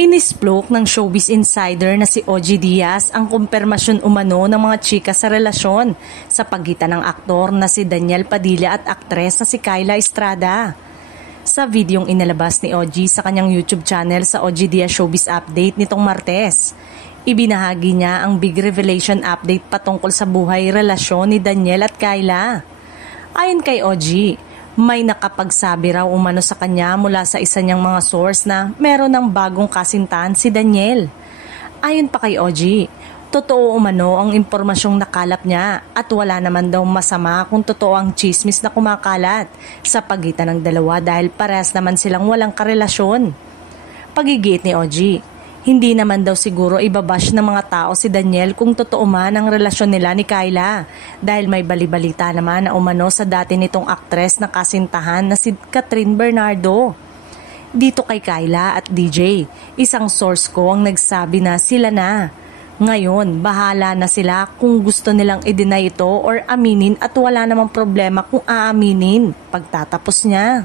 Inisplok ng showbiz insider na si OG Diaz ang kumpirmasyon umano ng mga chika sa relasyon sa pagitan ng aktor na si Daniel Padilla at aktres na si Kyla Estrada. Sa videong inalabas ni OG sa kanyang YouTube channel sa OG Diaz Showbiz Update nitong Martes, ibinahagi niya ang big revelation update patungkol sa buhay relasyon ni Daniel at Kyla. Ayon kay OG, may nakapagsabi raw umano sa kanya mula sa isa niyang mga source na meron ng bagong kasintahan si Daniel. Ayon pa kay OG, totoo umano ang impormasyong nakalap niya at wala naman daw masama kung totoo ang chismis na kumakalat sa pagitan ng dalawa dahil parehas naman silang walang karelasyon. Pagigit ni OG, hindi naman daw siguro ibabash ng mga tao si Daniel kung totoo man ang relasyon nila ni Kyla dahil may balibalita naman na umano sa dati nitong aktres na kasintahan na si Catherine Bernardo. Dito kay Kyla at DJ, isang source ko ang nagsabi na sila na. Ngayon, bahala na sila kung gusto nilang i-deny ito or aminin at wala namang problema kung aaminin pagtatapos niya.